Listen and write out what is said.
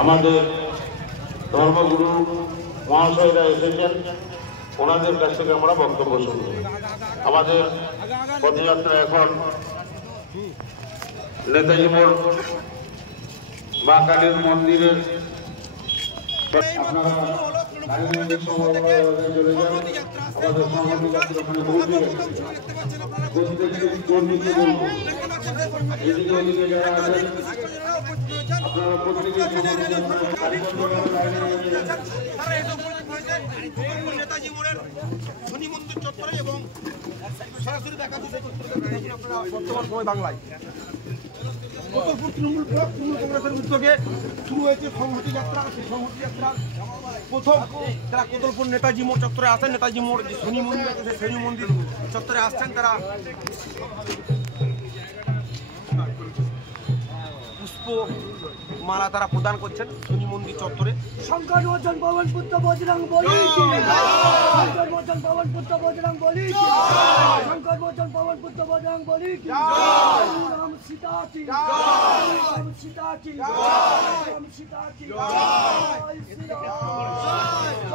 আমাদের ধর্মগুরু মহাশয়রা এসেছেন, ওনাদের কাছ থেকে আমরা বক্তব্য শুনব। আমাদের পদযাত্রা এখন নেতাজি মোড় মা কালীর মন্দিরের আপনারা চলে যান। আমাদের সংহতি যাত্রা ওখানে পৌঁছে গেছে। প্রত্যেকটি কর্মীকে বলবো, এদিকে ওদিকে যারা আছেন আপনারা প্রত্যেকে নেতাজি মোড়ের শনি মন্দির চত্বরে এবং সরাসরি দেখা যাচ্ছে বর্তমান সময় বাংলায় কোতলপুর তৃণমূল কংগ্রেসের উদ্যোগে শুরু হয়েছে সংহতি যাত্রা। সেই সংহতি যাত্রা প্রথম যারা কোতলপুর নেতাজি মোড় চত্বরে আসেন, নেতাজি মোড় যে শনি মন্দির আছে সেই শনি মন্দির চত্বরে আসছেন, তারা পুষ্প মালা তারা প্রদান করছেন শনি মন্দির চত্বরে। শঙ্কর মোচন পবন পুত্র বজরং বলি, শঙ্কর মোচন পবন পুত্র বজরং বলি, শঙ্কর মোচন পবন পুত্র বজরং বলি, রাম সীতা কি, রাম সীতা কি, রাম সীতা কি, জয় শ্রী রাম।